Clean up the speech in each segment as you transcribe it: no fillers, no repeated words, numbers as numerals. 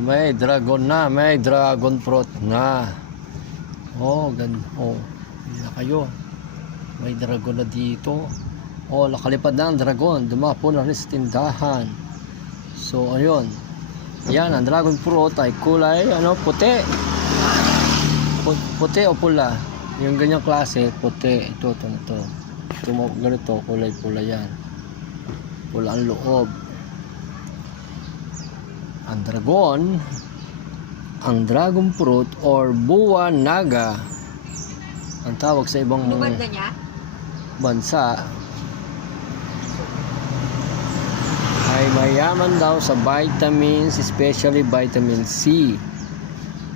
may dragon na, may dragon fruit na. Hindi na kayo. May dragon na dito. Nakalipad na ang dragon. Dumapo na rin sa tindahan. So, ayun. Yan, ang dragon fruit ay kulay, puti. Puti o pula? Yung ganyang klase, puti. Ito. Ganito, kulay-pula yan. Pula ang loob. Ang dragon fruit or buwa naga ang tawag sa ibang bansa ay mayaman daw sa vitamins, especially vitamin C,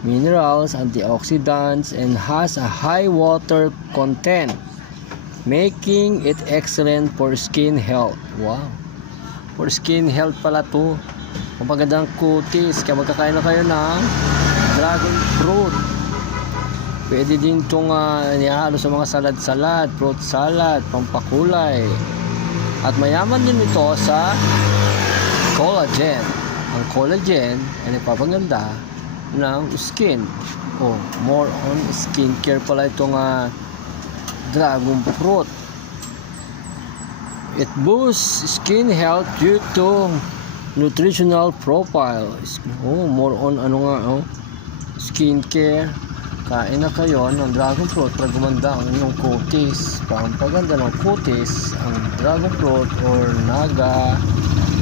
minerals, antioxidants, and has a high water content, making it excellent for skin health. Wow, for skin health pala to. Magandang kutis, kaya magkakain na kayo ng dragon fruit. Pwede din itong nihalo sa mga salad-salad, fruit salad, pampakulay. At mayaman din ito sa collagen. Ang collagen ay nagpapaganda ng skin. More on skincare pala itong dragon fruit. It boosts skin health due to nutritional profile. More on skincare. Kain na kayo ng dragon fruit para gumanda ang inyong kutis. Pampaganda ng kutis ang dragon fruit or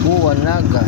buwa naga.